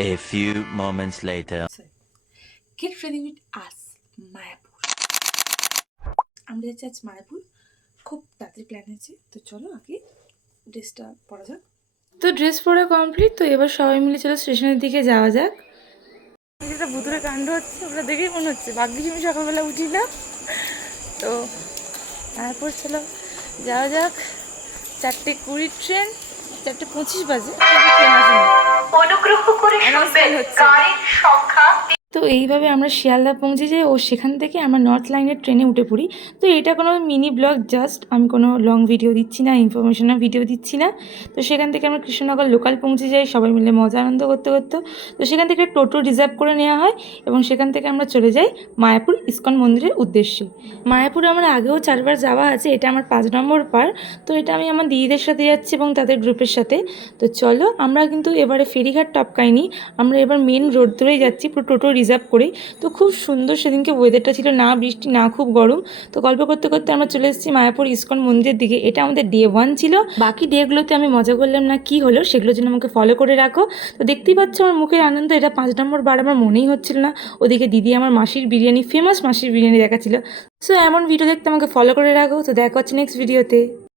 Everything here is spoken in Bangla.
A few moments later. Get ready with us, Mayapur. আমরা যাচ্ছি আজ মায়াপুর, খুব তাড়াতাড়ি প্ল্যান আছে। তো চলো আগে ড্রেসটা পরা যাক। তো ড্রেস পরা কমপ্লিট, তো এবার সবাই মিলে চলো স্টেশনের দিকে যাওয়া যাক। এটা ভুতুরে কাণ্ড হচ্ছে, ওটা দেখেই মনে হচ্ছে ভাগ্যিস আমি সকালবেলা উঠি না। তো তারপর চলো যাওয়া যাক। 4:20 ট্রেন, 4:25 বাজে ট্রেন আসে। অনুগ্রহ করে শুনবেন গাড়ির সংখ্যা। তো এইভাবে আমরা শিয়ালদা পৌঁছে যাই ও সেখান থেকে আমরা নর্থ লাইনের ট্রেনে উঠে পড়ি। তো এটা কোনো মিনি ব্লগ, জাস্ট আমি কোনো লং ভিডিও দিচ্ছি না, ইনফরমেশনাল ভিডিও দিচ্ছি না। তো সেখান থেকে আমরা কৃষ্ণনগর লোকাল পৌঁছে যাই সবাই মিলে মজা আনন্দ করতে করতে। তো সেখান থেকে টোটো রিজার্ভ করে নেওয়া হয় এবং সেখান থেকে আমরা চলে যাই মায়াপুর ইস্কন মন্দিরের উদ্দেশ্যে। মায়াপুরে আমার আগেও 4বার যাওয়া আছে, এটা আমার 5 নম্বর পার। তো এটা আমি আমার দিদিদের সাথে যাচ্ছি এবং তাদের গ্রুপের সাথে। তো চলো, আমরা কিন্তু এবারে ফেরিঘাট টপকাইনি, আমরা এবার মেন রোড ধরেই যাচ্ছি পুরো টোটো রিজার্ভ করে। তো খুব সুন্দর সেদিনকে ওয়েদারটা ছিল, না বৃষ্টি না খুব গরম। তো গল্প করতে করতে আমরা চলে এসেছি মায়াপুর ইস্কন মন্দিরের দিকে। এটা আমাদের ডে 1 ছিল, বাকি ডেগুলোতে আমি মজা করলাম না কি হলো সেগুলোর জন্য আমাকে ফলো করে রাখো। তো দেখতেই পাচ্ছ আমার মুখের আনন্দ, এটা 5 নম্বর বার আমার মনেই হচ্ছিল না। ওদিকে দিদি আমার মাসির বিরিয়ানি, ফেমাস মাসির বিরিয়ানি দেখাচ্ছিল। সো এমন ভিডিও দেখতে আমাকে ফলো করে রাখো। তো দেখা হচ্ছে নেক্সট ভিডিওতে।